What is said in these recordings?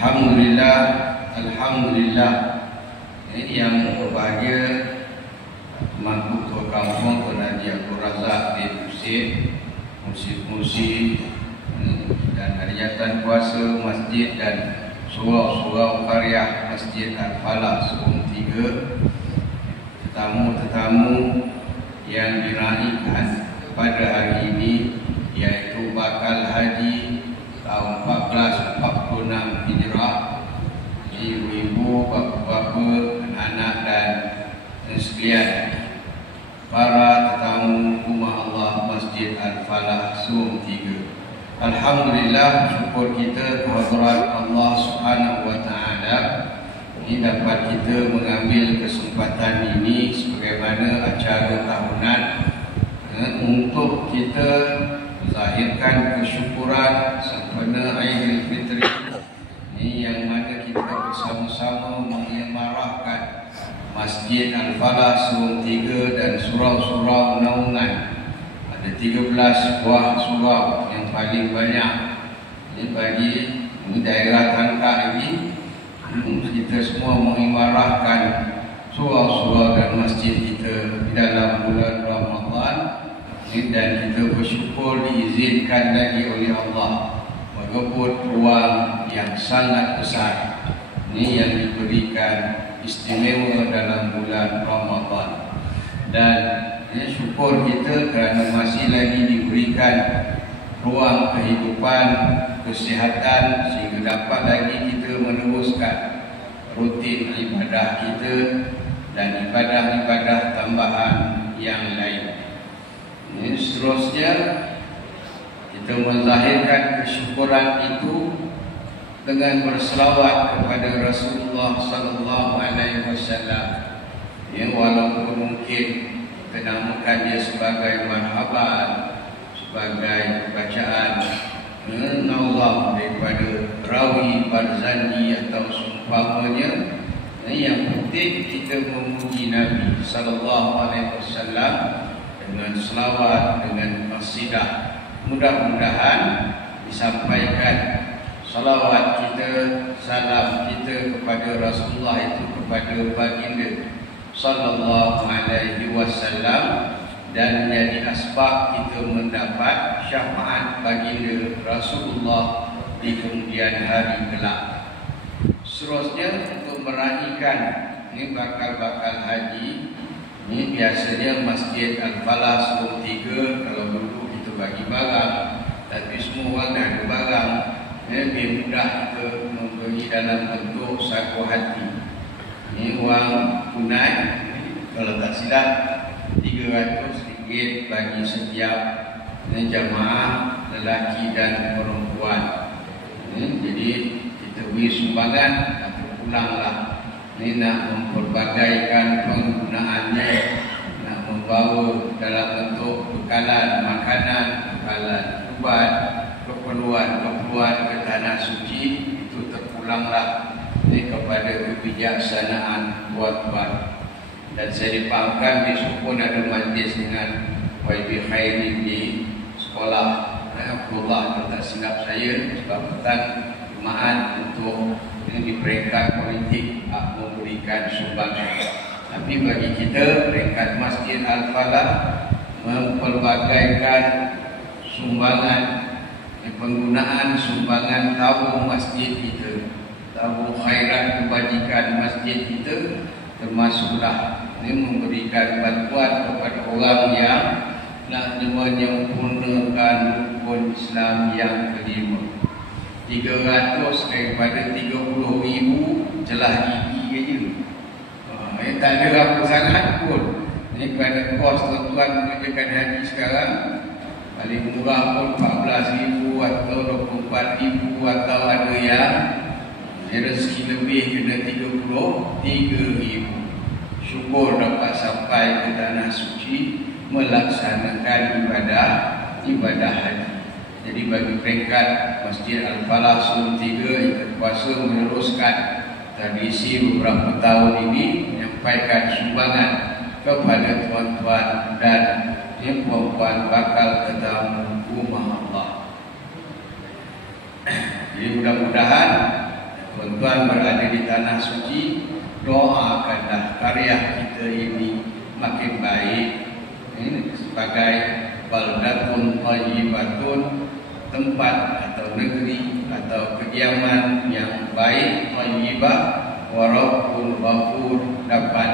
Alhamdulillah, Alhamdulillah. Ini yang berbahagia Pemangku Ketua Kampung Tuan Haji Abdul Razak bin Husin, musi-musi dan hadiatan kuasa masjid dan surau-surau karyah Masjid Al-Falah Subang 3, tetamu-tetamu yang diraihkan pada hari ini, yaitu bakal haji tahun 1446 Hijrah, ibu-ibu, bapa-bapa, anak-anak dan sekalian, para tetamu rumah Allah Masjid Al-Falah Subang 3. Alhamdulillah, syukur kita kehadirat Allah Subhanahu wa taala ini dapat kita mengambil kesempatan ini sebagaimana acara tahunan untuk kita zahirkan kesyukuran sempena Aidil Fitri ini, yang mana kita bersama-sama mengimarahkan Masjid Al-Falah Subang 3 dan surau-surau naungan. Ada 13 buah surau yang paling banyak bagi daerah Tangkak ini. Kita semua mengimarahkan surau-surau dan masjid kita di dalam bulan Ramadan, dan kita bersyukur diizinkan lagi oleh Allah merebut ruang yang sangat besar ini yang diberikan istimewa dalam bulan Ramadan. Dan syukur kita kerana masih lagi diberikan ruang kehidupan, kesihatan, sehingga dapat lagi kita meneruskan rutin ibadah kita dan ibadah-ibadah tambahan yang lain. Ini seterusnya kita menzahirkan kesyukuran itu dengan berselawat kepada Rasulullah sallallahu alaihi wasallam. Yang walaupun mungkin kita namakan dia sebagai marhaban, sebagai bacaan Allah daripada rawi barzani atau seumpamanya, yang penting kita memuji Nabi sallallahu alaihi wasallam dengan selawat, dengan qasidah. Mudah-mudahan disampaikan salawat kita, salam kita kepada Rasulullah itu kepada baginda sallallahu alaihi wasallam, dan menjadi asbab kita mendapat syafaat baginda Rasulullah di kemudian hari kelak. Seterusnya untuk meraihkan ini bakal haji, ini biasanya Masjid Al-Falah Subang 3 kalau dulu kita bagi barang, tapi semua orang dah ada barang, lebih mudah kita memberi dalam bentuk saku hati. Ini wang tunai, kalau tak silap RM300 bagi setiap jamaah lelaki dan perempuan. Jadi kita beri sumbangan atau pulanglah. Ini nak memperbagaikan penggunaannya, nak membawa dalam bentuk bekalan makanan, bekalan ubat, keperluan ke tanah suci, itu terpulanglah ini kepada kebijaksanaan tuan-tuan. Dan saya dipahamkan besok pun ada majlis dengan YB Khairin di sekolah Abdullah, tak silap saya, sebab petang jemaat untuk ini di peringkat politik memberikan sumbangan. Tapi bagi kita peringkat Masjid Al-Falah mempelbagaikan sumbangan, penggunaan sumbangan tabung masjid kita, tabung khairat kebajikan masjid kita, termasuklah ini memberikan bantuan kepada orang yang nak menyempurnakan rukun Islam yang kelima. 300 daripada 30,000 celah gigi saja. Tak ada apa sangat pun. Ini kerana kos tuan-tuan mengerjakan haji sekarang paling murah pun 14,000 atau 24,000, atau ada yang rezeki lebih kena 33,000. Syukur dapat sampai ke tanah suci melaksanakan ibadah haji. Jadi bagi peringkat Masjid Al-Falah Subang 3 yang terkuasa meneruskan tradisi beberapa tahun ini, menyampaikan sumbangan kepada tuan-tuan dan puan-puan bakal tetamu rumah Allah. Jadi mudah-mudahan tuan-tuan berada di tanah suci, doakanlah karya kita ini makin baik. Ini sebagai baldatun thayyibatun, tempat atau negeri atau kediaman yang baik, thayyibah, wa rabbul ghafur, dapat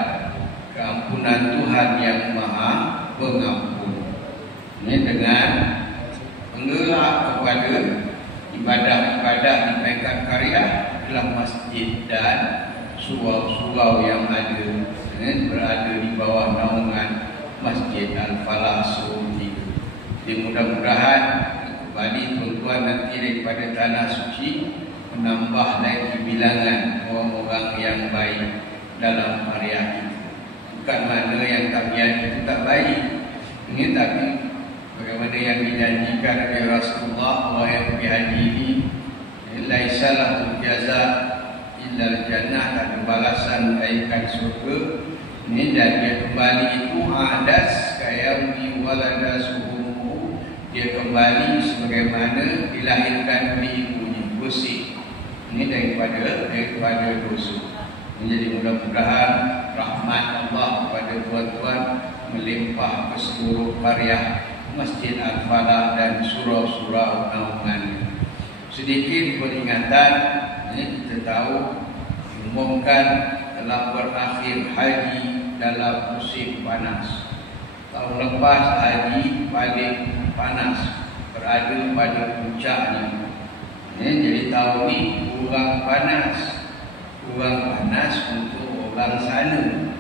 keampunan Tuhan yang Maha Pengampun. Ini dengan menggerak kepada ibadah-ibadah di peringkat karya dalam masjid dan surau-surau yang ada berada di bawah naungan Masjid Al-Falah Surau 3. Jadi mudah-mudahan kembali tuan-tuan nanti daripada tanah suci menambah lagi bilangan orang-orang yang baik dalam karya kita. Bukan mana yang tabiat itu tak baik. Ini tapi bagaimana yang dijanjikan oleh Rasulullah, Allah yang berhaji ini laisa lahu jaza illa jannah, tak ada balasan melainkan surga. Ini dan dia kembali itu adas kayami walada suhumu, dia kembali sebagaimana dilahirkan oleh ibunya, bersih. Ini daripada dosa. Jadi mudah-mudahan rahmat Allah kepada tuan-tuan melimpah ke seluruh karya Masjid Al-Falah dan surau-surau naungannya. Sedikit peringatan, kita tahu umumkan telah berakhir haji dalam musim panas. Tahun lepas haji paling panas, berada pada puncaknya. Jadi tahun ini kurang panas untuk orang sana.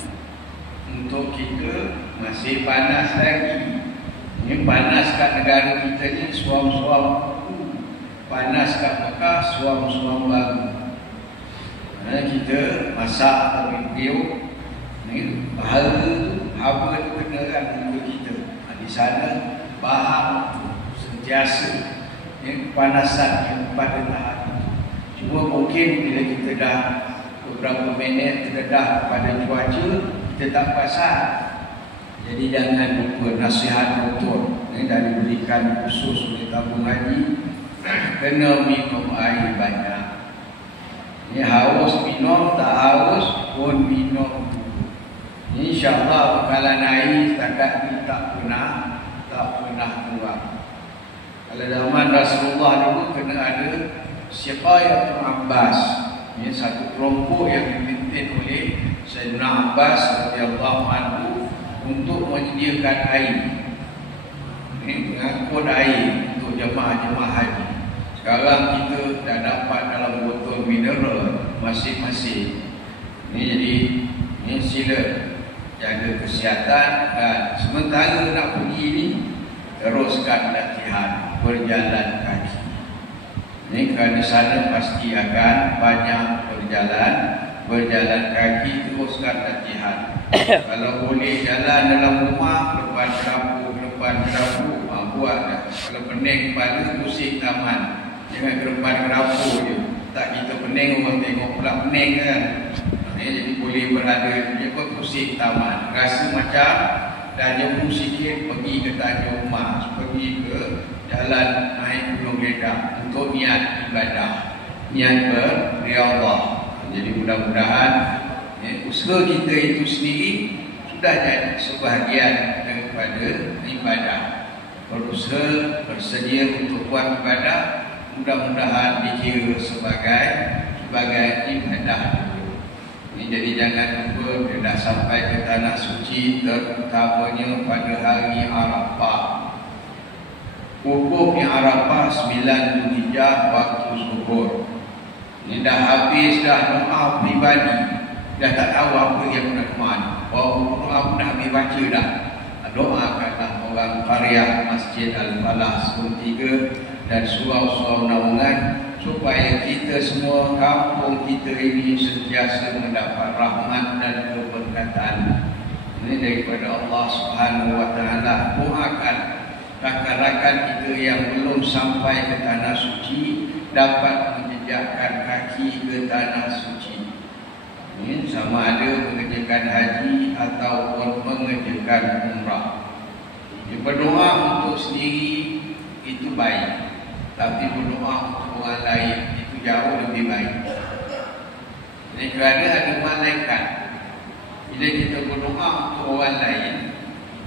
Untuk kita masih panas lagi. Ini panas kat negara kita ni suam-suam, panas kat Mekah suam-suam baru. Kita masak atau video ni bahawa apa tu kedengaran untuk kita. Di sana bahang sentiasa kepanasan yang pada tahap. Cuma mungkin bila kita dah beberapa minit terdedah pada cuaca, kita tak pasal. Jadi jangan lupa nasihat doktor dah diberikan khusus oleh tabung haji, kena minum air banyak. Ini haus minum, tak haus pun minum. InsyaAllah bekalan air setakat ni tak pernah kurang. Kalau zaman Rasulullah dulu kena ada Siqayatul Abbas. Ini satu kelompok yang dipimpin oleh Sayyidina Abbas radhiyallahu anhu untuk menyediakan air. Ini mengangkut air untuk jemaah-jemaah haji. Sekarang kita dah dapat dalam botol mineral masing-masing. Ini jadi sila jaga kesihatan dan sementara nak pergi ni teruskan latihan berjalan kaki. Ini kerana sana pasti akan banyak berjalan kaki, teruskan latihan. Kalau boleh jalan dalam rumah, depan dapur, buatlah. Kalau pening kepala, pusing taman. Jangan ke depan dapur je. Tak kita pening, orang tengok pula pening kan. Jadi boleh berada, dia pun pusing taman. Rasa macam dah jauh sikit, pergi ke Tanjung Mas, pergi ke jalan naik Gunung Ledak untuk niat ibadah, niat beriadah. Jadi mudah-mudahan usaha kita itu sendiri sudah jadi sebahagian daripada ibadah. Berusaha, bersedia untuk buat ibadah, mudah-mudahan dikira sebagai ibadah. Ini jadi jangan lupa dia dah sampai ke tanah suci, terutamanya pada hari Arafah. Wukufnya Arafah 9 Zulhijjah waktu zuhur. Ini dah habis dah doa pribadi, dah tak tahu apa yang nak mana. Doa pun dah habis baca dah. Doakanlah orang karya Masjid Al-Falah Surau 3 dan surau-surau naungan supaya kita semua kampung kita ini sentiasa mendapat rahmat dan keberkatan. Ini daripada Allah Subhanahu wa taala. Doakan rakan-rakan kita yang belum sampai ke tanah suci dapat menjejakkan kaki ke tanah suci. Ini sama ada mengerjakan haji ataupun mengerjakan umrah. Berdoa untuk sendiri itu baik, tapi berdoa untuk orang lain itu jauh lebih baik. kerana ada malaikat. Bila kita berdoa untuk orang lain,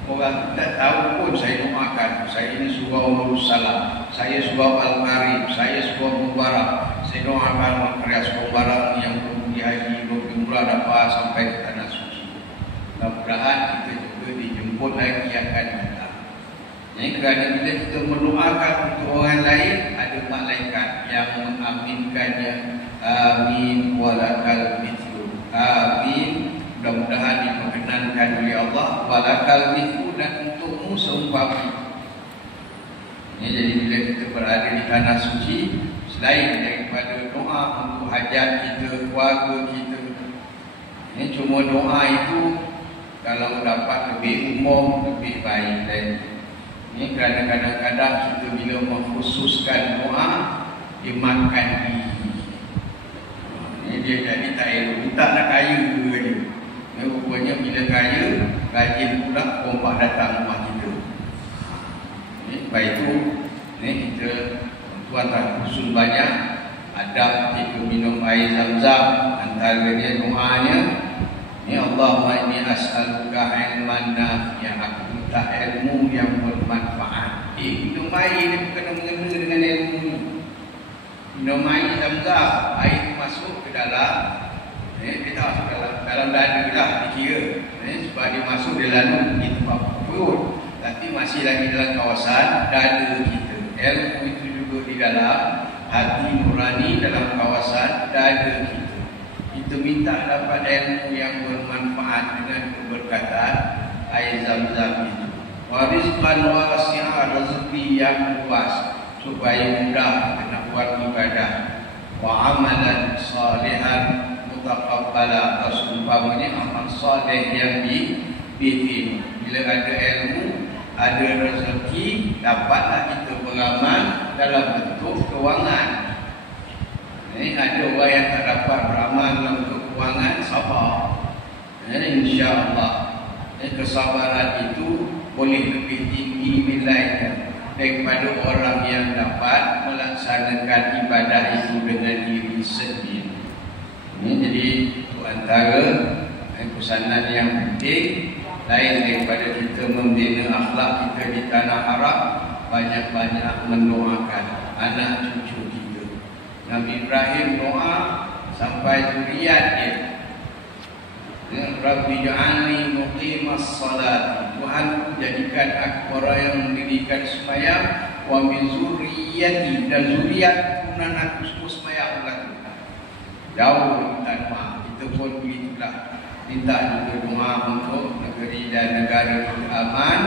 orang tak tahu pun saya doakan, saya ini surah Al-Salam, saya surah Al-Karim, saya surah Mubarak, saya doakan karya surah Mubarak yang di haji, berjumlah dapat sampai ke tanah suci. Mudah-mudahan kita juga dijemput lagi akan datang. Ini kerana bila kita mendoakan untuk orang lain, ada malaikat yang mengaminkannya. Amin walakal mithlu. Amin, mudah-mudahan diperkenankan oleh Allah. Walakal mithlu, dan untukmu seumpama. Ini jadi bila kita berada di tanah suci, selain daripada doa untuk hajat kita, keluarga kita, ini cuma doa itu kalau dapat lebih umum, lebih baik. Dan ini kerana kadang-kadang kita bila mengkhususkan doa, dia makan diri. Ini dia jadi tak elok, tak nak kaya juga dia. Ini rupanya bila kaya, rajin pula pompak datang rumah kita. Ini sebab itu ini kita tuan tak khusus banyak adab ketika minum air Zam-Zam. Antara dia doanya, ya Allahumma inni as'aluka ilman nafi'an, aku minta ilmu yang bermanfaat. Minum air dia kena mengena dengan ilmu ni. Minum air Zam-Zam, air masuk ke dalam, dia tak masuk dalam dada lah dikira, sebab dia masuk dia lalu di tempat perut, tapi masih lagi dalam kawasan dada kita. Ilmu itu juga di dalam hati nurani, dalam kawasan dada kita. Kita minta dapat ilmu yang bermanfaat dengan keberkatan air Zam-Zam itu. Wa rizqan wasi'a, rezeki yang luas supaya mudah kita nak buat ibadah. Wa amalan salihan mutaqabbala, atau seumpamanya amal saleh yang diterima. Bila ada ilmu, ada rezeki, dapatlah kita beramal dalam bentuk kewangan. Ini ada orang yang tak dapat beramal dalam bentuk kewangan, sabar. InsyaAllah kesabaran itu boleh lebih tinggi nilainya daripada orang yang dapat melaksanakan ibadah itu dengan diri sendiri. Ini jadi itu antara pesanan yang penting. Lain daripada kita membina akhlak kita di tanah Arab, banyak-banyak mendoakan anak cucu kita. Nabi Ibrahim doa sampai zuriat dia, Rabbi ja'alni muqimas salat, Tuhan jadikan aku orang yang mendirikan sembahyang, wa min zurriyyati, dan zuriat keturunan aku semua sembahyang lagi. Jauh minta doa, kita pun begitulah. Minta juga doa untuk negeri dan negara kita aman,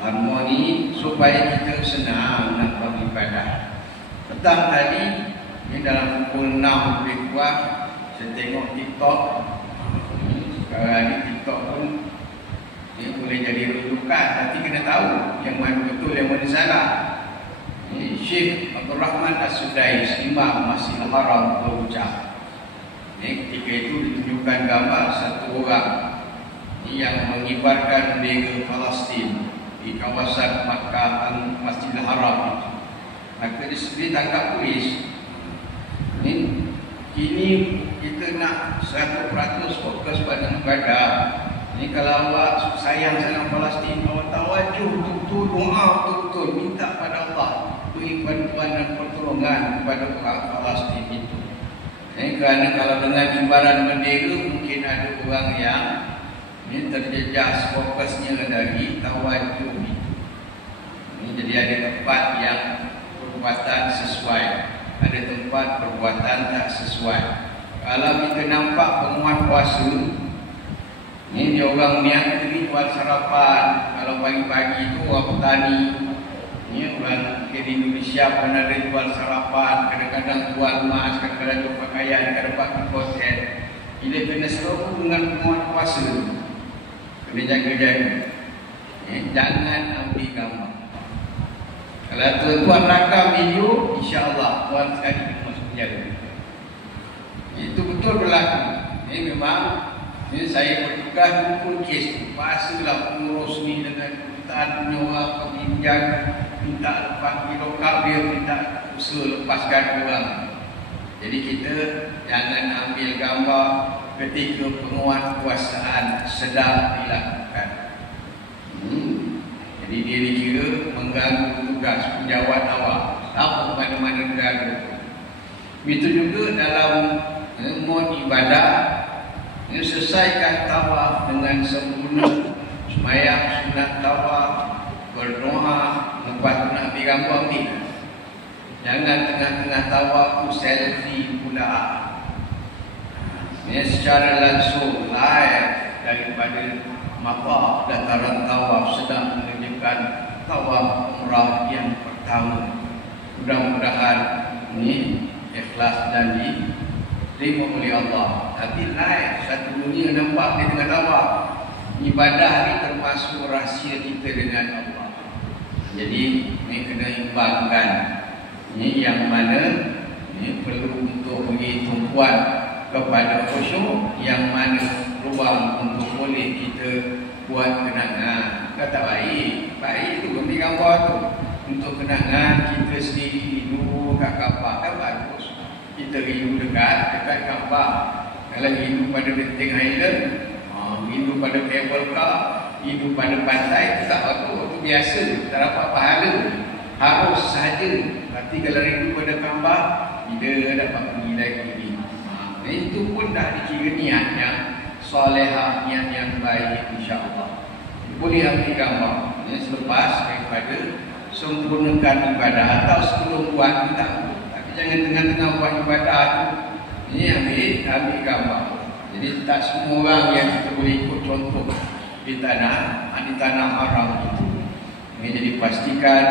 harmoni, supaya kita senang nak beribadah. Petang tadi, ini dalam pukul 6 lebih kurang, saya tengok TikTok. Sekarang ni TikTok pun dia boleh jadi rujukan, tapi kena tahu yang mana betul, yang mana salah. Syekh Abdul Rahman As-Sudais, Imam Masjidil Haram, berucap. Ketika itu ditunjukkan gambar satu orang yang mengibarkan bendera Palestin di kawasan Makkah Masjidil Haram. Maka ditangkap polis. Kini kita nak 100% fokus pada ibadah. Ini kalau awak sayang sangat Palestin, awak tawajuh betul-betul, doa betul-betul, minta pada Allah beri bantuan dan pertolongan kepada orang Palestin itu. Kerana kalau dengan imbaran bendera, mungkin ada orang yang terjejas fokusnya dari tawajuh itu. Jadi ada tempat yang perbuatan sesuai, ada tempat perbuatan tak sesuai. Kalau kita nampak penguat puasa, ini dia orang niat ini buat sarapan. Kalau pagi-pagi itu orang petani, ini orang di Indonesia pun ada jual sarapan, kadang-kadang jual emas, kadang-kadang jual pakaian, kadang-kadang hotel. Bila kena seru dengan penguat puasa, kena jaga-jaga. Jangan ambil gambar. Kalau tuan-tuan rakam video, insya-Allah tuan sekali kena masuk penjara. Itu betul berlaku. Ini memang saya bertugas pun kes pasalah pengurus ni dengan kedutaan punya orang peminjam minta lepas di lokal, dia minta usaha lepaskan orang. Jadi kita jangan ambil gambar ketika penguatkuasaan sedang dilakukan. Jadi dia dikira mengganggu tugas penjawat awak. Tahu mana-mana negara. Itu juga dalam mod ibadah, selesaikan tawaf dengan sempurna, sembahyang sunat tawaf, berdoa, lepas tu nak ambil gambar ni. Jangan tengah-tengah tawaf tu selfie pula. Ini secara langsung live daripada maqam dataran tawaf sedang menunjukkan tawaf umrah yang pertama. Mudah-mudahan ini ikhlas dan diterima oleh Allah. Tapi live satu dunia nampak di tengah tawaf. Ibadah ni termasuk rahsia kita dengan Allah. Jadi ini kena imbangkan. Ini yang mana ini perlu untuk beri tumpuan kepada khusyuk, yang mana ruang untuk boleh kita buat kenangan. Kata baik tu ambil gambar tu untuk kenangan kita sendiri rindu kat kapal kan bagus. Kita rindu dekat kapal. Kalau rindu pada Genting Highland, rindu pada cable car, rindu pada pantai, itu tak bagus, itu biasa, tak dapat pahala. Harus saja. Tapi kalau rindu pada kapal, kita dapat pergi lagi. Itu pun dah dikira niat yang solehah, niat yang baik, insya-Allah. Boleh ambil gambar selepas daripada sempurnakan ibadah atau sebelum buat kita. Tapi jangan tengah-tengah buat ibadah tu ini ambil gambar. Jadi tak semua orang yang kita boleh ikut contoh di tanah haram itu. Ini jadi pastikan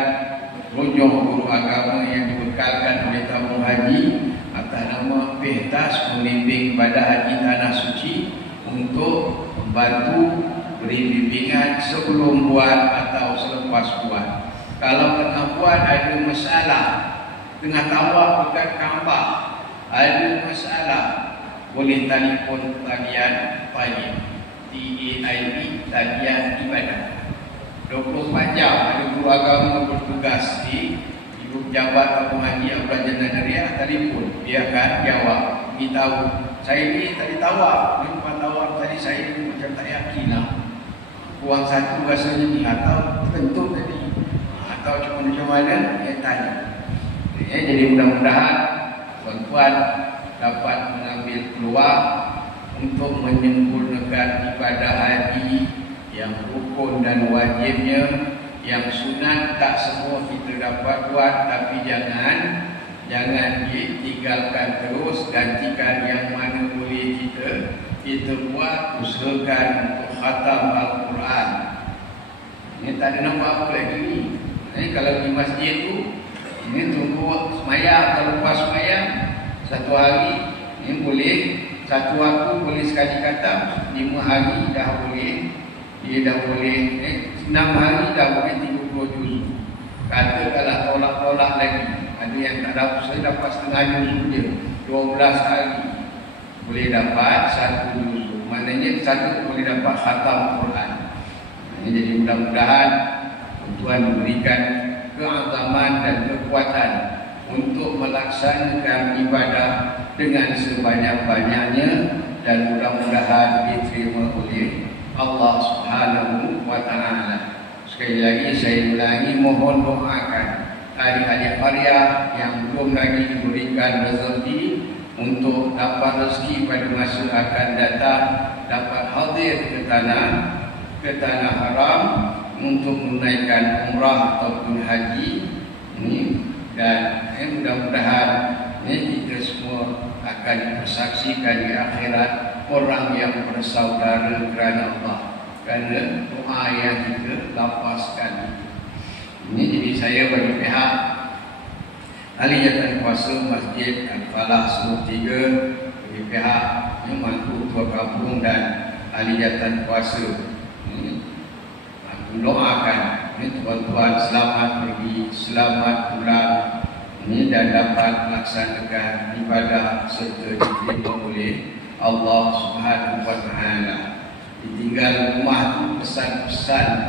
rujuk guru agama yang dibekalkan oleh tabung haji atas nama Pehtas membimbing ibadah haji tanah suci untuk membantu beri bimbingan sebelum buat atau selepas buat. Kalau tengah buat ada masalah, tengah tawaf dekat Kaabah ada masalah, boleh telefon talian TAIB, talian ibadah. 24 jam ada guru agama bertugas di ibu pejabat atau haji Abdul Jannah Nariah, telefon, dia akan jawab, beritahu saya ni tadi tawaf, lepas tawaf tadi saya ni macam tak yakin lah, kurang satu rasanya ni, atau tertentu tadi, atau macam mana, tanya. Jadi mudah-mudahan tuan-tuan dapat mengambil peluang untuk menyempurnakan ibadah haji yang rukun dan wajibnya. Yang sunat tak semua kita dapat buat, tapi jangan ditinggalkan terus. Gantikan yang mana boleh kita buat, usahakan untuk khatam Al-Quran. Ini tak ada nampak apa lagi ni. Kalau di masjid tu ini tunggu semayang, kalau lepas semayang satu hari ini boleh, satu waktu boleh sekali khatam, 5 hari dah boleh. Dia dah boleh 6 hari dah boleh 30 juz. Kata kalau tolak-tolak lagi, ada yang tak dapat, saya dapat setengah juz je, 12 hari boleh dapat 1 juz. Maknanya satu boleh dapat khatam Quran. Jadi mudah-mudahan Tuhan memberikan keazaman dan kekuatan untuk melaksanakan ibadah dengan sebanyak-banyaknya, dan mudah-mudahan diterima oleh Allah Subhanahu wa Ta'ala. Sekali lagi saya ulangi, mohon doakan ahli-ahli karya yang belum lagi diberikan rezeki untuk dapat rezeki pada masa akan datang, dapat hadir ke tanah haram untuk menunaikan umrah ataupun haji ini. Dan mudah-mudahan kita semua akan dipersaksikan di akhirat orang yang bersaudara kerana Allah, kerana doa yang kita lapaskan. Ini jadi saya bagi pihak Aliyatan Kuasa Masjid Al-Falah Seluruh 3, bagi pihak yang Mantu Tua Kampung dan Aliyatan Kuasa, aku doakan tuan-tuan selamat pergi, selamat pulang dan dapat melaksanakan ibadah serta diterima oleh Allah Subhanahu wa Ta'ala. Ditinggal rumah tu pesan-pesan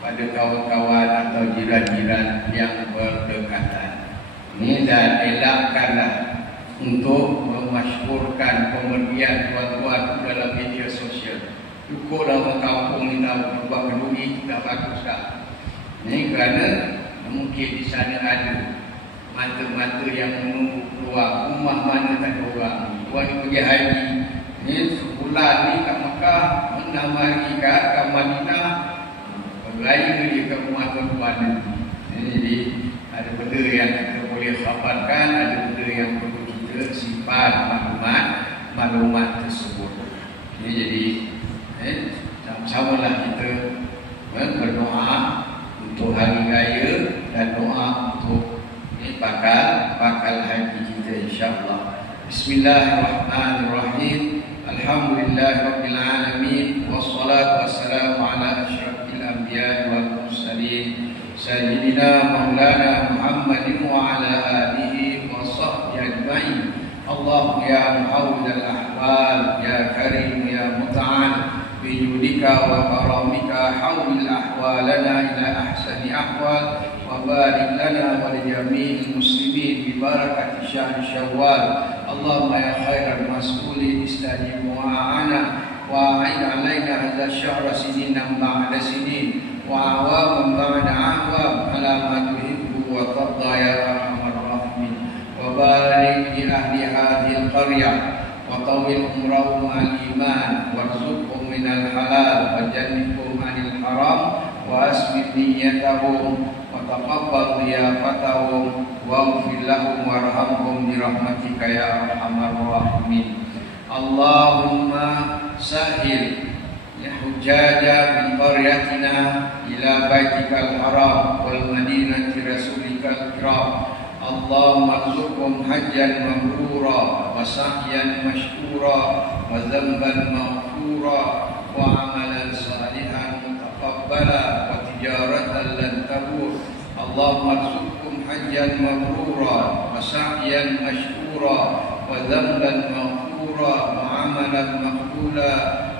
pada kawan-kawan atau jiran-jiran yang berdekatan. Dan elakkanlah untuk memasyhurkan pemergian tuan-tuan dalam media sosial. Cukuplah orang kampung ni tahu buat kenduri kita bagus tak. Ini kerana mungkin di sana ada mata-mata yang menunggu keluar, rumah mana tak ada orang. Tuan pergi haji ni sebulan ni kat Mekah, 6 hari kat Madinah, berlari dia ke rumah tuan-tuan ni. Jadi ada benda yang kita boleh khabarkan, ada benda yang perlu kita simpan maklumat tersebut. Ini jadi sama-samalah kita berdoa untuk hari raya dan doa untuk bakal haji kita insya-Allah. Bismillahirrahmanirrahim. Alhamdulillahirabbil alamin wassalatu wassalamu ala asyrafil anbiya'i wal mursalin sayyidina maulana Muhammadin wa ala alihi wa sahbihi ajma'in. Allahumma ya muhawwil al-ahwal ya karim ya muta'al bijudika wa karamika hawwil ahwalana ila ahsani ahwal wa barik lana wa li jami'il muslimin bi barakati syahr Syawal. Allahumma ya khairal mas'ulin istajib du'ana wa a'id 'alaina hadha syahr sinin ba'da sinin wa awaman ba'da awam ala ma tuhibbu wa tarda ya arhamar rahimin. Wa barik li ahli hadhihi al-qaryah wa tawil umrahum al-iman warzuqhum min al-halal wa jannibhum anil haram wa asbit niyyatahum wa taqabbal dhiyafatahum waghfir lahum warhamhum bi rahmatika ya arhamar rahimin. Allahumma sahil ya hujjaja min qaryatina ila baitikal haram wal madinati rasulikal kiram. Allahumma arzuqhum hajjan mabrura wa sa'yan mashkura wa dhanban maghfura wa amalan salihan mutaqabbala wa tijaratan lan tabur. Allahumma arzuqhum hajjan mabrura wa sa'yan mashkura wa dhanban maghfura wa amalan maqbula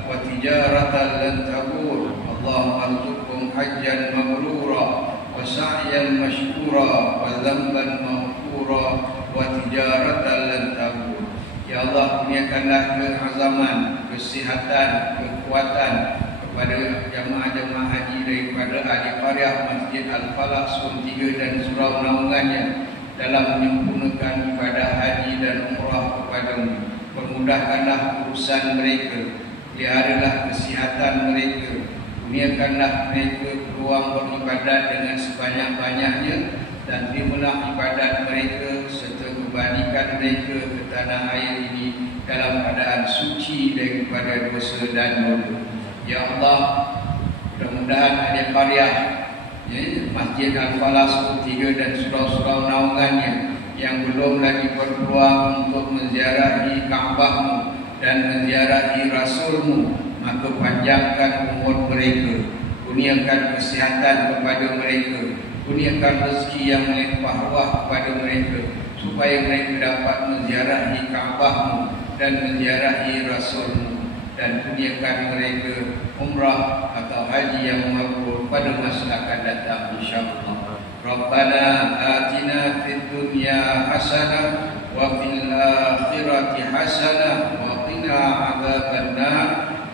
wa tijaratan lan tabur. Allahumma arzuqhum hajjan mabrura wa sa'yan mashkura wa dhanban maghfura wa tijaratan lan tabur. Ya Allah, kurniakanlah keazaman, kesihatan, kekuatan kepada jamaah-jamaah haji daripada ahli qaryah Masjid Al-Falah Sun 3 dan surau naungannya dalam menyempurnakan ibadah haji dan umrah kepadamu. Permudahkanlah urusan mereka, peliharalah kesihatan mereka, kurniakanlah mereka peluang beribadat dengan sebanyak-banyaknya dan terimalah ibadat mereka serta kebalikan mereka ke tanah air ini dalam keadaan suci daripada dosa dan noda. Ya Allah, mudah-mudahan ahli qaryah Masjid Al-Falah Sun 3 dan surau-surau naungannya yang belum lagi berpeluang untuk menziarahi Kaabahmu dan menziarahi Rasulmu, maka panjangkan umur mereka, kurniakan kesihatan kepada mereka, kurniakan rezeki yang melimpah ruah kepada mereka, supaya mereka dapat menziarahi Kaabahmu dan menziarahi Rasulmu, dan kurniakan mereka umrah atau haji yang mabrur pada masa akan datang insya-Allah. Rabbana atina fid dunya hasanah wa fil akhirati hasanah wa qina adzabannar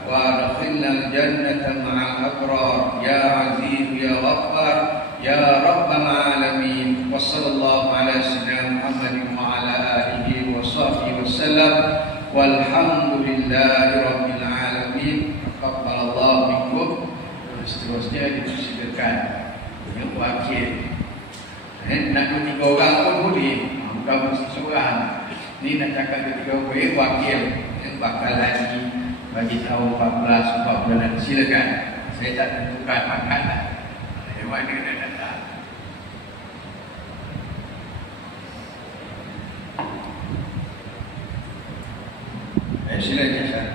wa adkhilnal jannata ma'al abrar ya aziz ya ghaffar ya rabbal alamin. Wa sallallahu ala sayyidina Muhammadin wa ala alihi wa sahbihi wasallam walhamdulillahi rabbil alamin. Taqabbalallahu minkum. Seterusnya dipersilakan yang wakil. Nak 2-3 orang pun boleh, bukan mesti seorang. Ni nak cakap 2-3 orang wakil bakal haji bagi tahun 14 bulan. Silakan. Saya tak tentukan makanan. Hewan dia dah datang. Silakan Syah.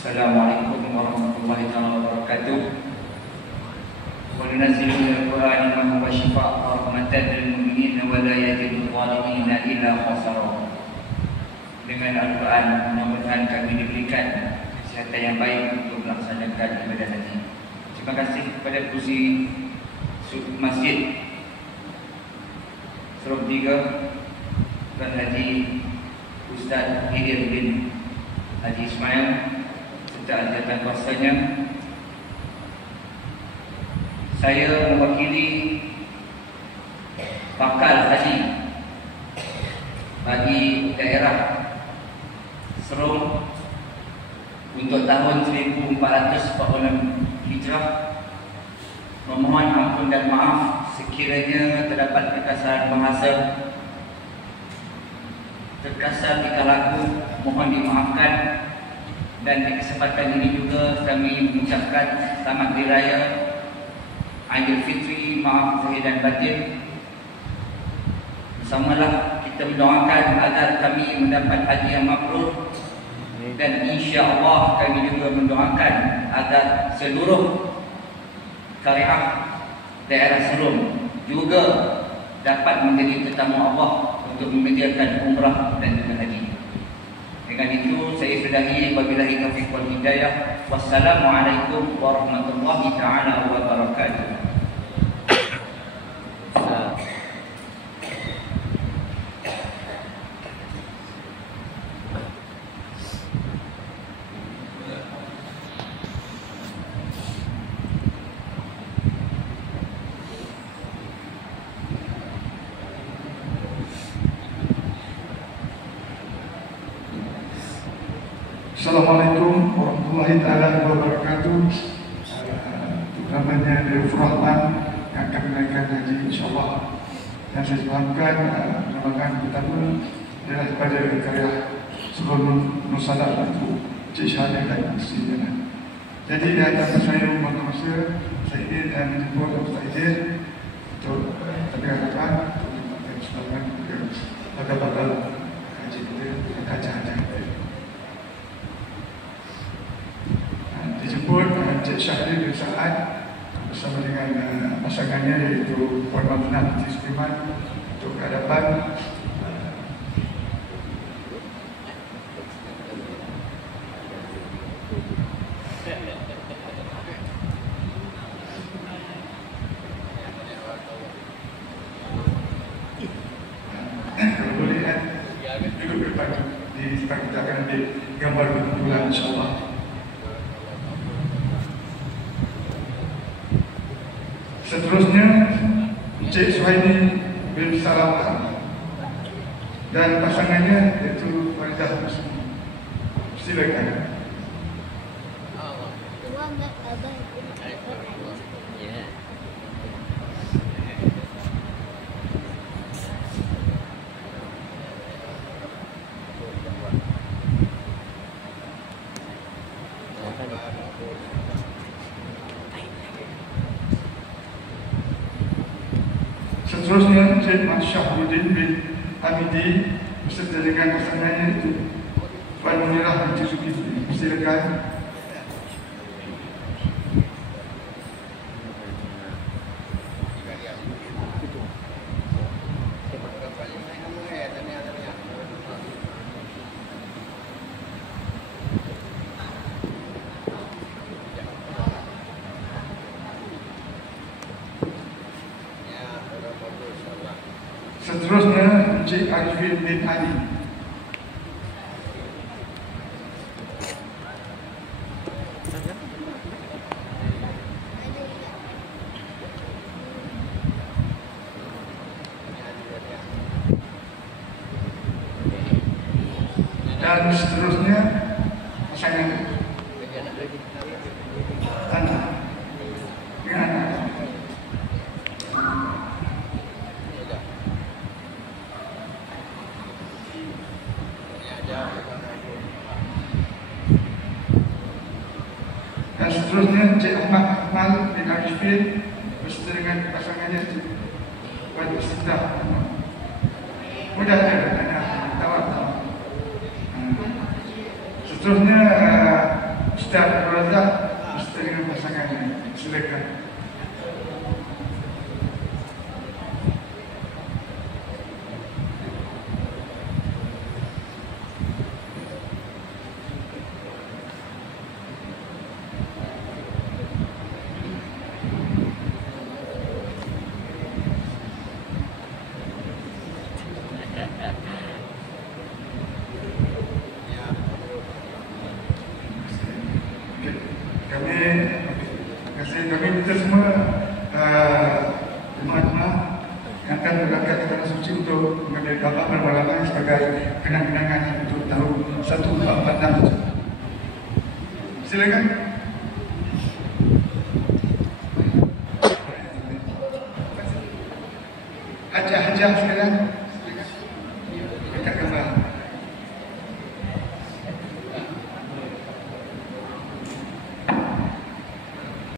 Assalamualaikum warahmatullahi wabarakatuh. Wa nunazzilu minal Qur'ani ma huwa shifaa'un wa rahmatan lil mu'minin wa la yazidu adh-dhalimin illa khasara. Dengan Al-Quran, mudah-mudahan kami diberikan kesihatan yang baik untuk melaksanakan ibadah haji. Terima kasih kepada Pusi Masjid Serum 3 Tuan Haji Ustaz Hidir bin Haji Ismail serta aljatan kuasanya. Saya mewakili bakal haji bagi daerah Serum untuk tahun 1446 Hijrah. Memohon ampun dan maaf sekiranya terdapat kekasar bahasa, terkasar tingkah laku, mohon dimaafkan. Dan di kesempatan ini juga kami mengucapkan selamat hari raya Aidilfitri, maaf zahir dan batin. Bersamalah kita mendoakan agar kami mendapat haji yang mabrur, dan insya-Allah kami juga mendoakan agar seluruh syariah daerah Serum juga dapat menjadi tetamu Allah untuk menyediakan umrah dan juga haji. Dengan itu saya sudahi, wabillahi taufiq wal hidayah. Wassalamualaikum warahmatullahi taala wabarakatuh. Assalamualaikum warahmatullahi taala wabarakatuh. Terutamanya dari Rahman yang akan menaikkan haji insyaAllah. Dan saya sepahamkan penerbangan pertama adalah pada karya Serum Nusada Batu Cik Syahada dan Muslimina. Jadi di atas saya membantu masa saya ingin menjemput Ustaz Izin untuk hadapan untuk melakukan sumbangan ke bakal-bakal haji kita, kaca-kaca kita. Dijemput Cik Syahri bin Sa'ad bersama dengan pasangannya iaitu Puan Mamunah binti Sulaiman untuk ke hadapan. Kalau boleh duduk depan di depan kita akan ambil gambar berkumpulan insyaAllah. Seterusnya Cik Suhaini bin Salamah dan pasangannya iaitu Faridah Muslim. Silakan. Seterusnya Cik Mat Syahruddin bin Hamidi beserta dengan pasangannya itu Puan Munirah binti Zulkifli. Silakan. Seterusnya Cik Arifin bin Ali. Dan seterusnya pasangan anak dengan anak. Dan seterusnya Cik Ahmad Akmal bin Arifin beserta dengan pasangannya Cik Puan Istidah. Mudah saja anak tawar. Seterusnya Ustaz Razak beserta dengan pasangannya. Silakan. Terima kasih kami minta semua jemaah-jemaah yang akan berangkat ke Tanah Suci untuk mengambil gambar berbarangan sebagai kenang-kenangan untuk tahun 1446. Silakan. Hajah sekalian.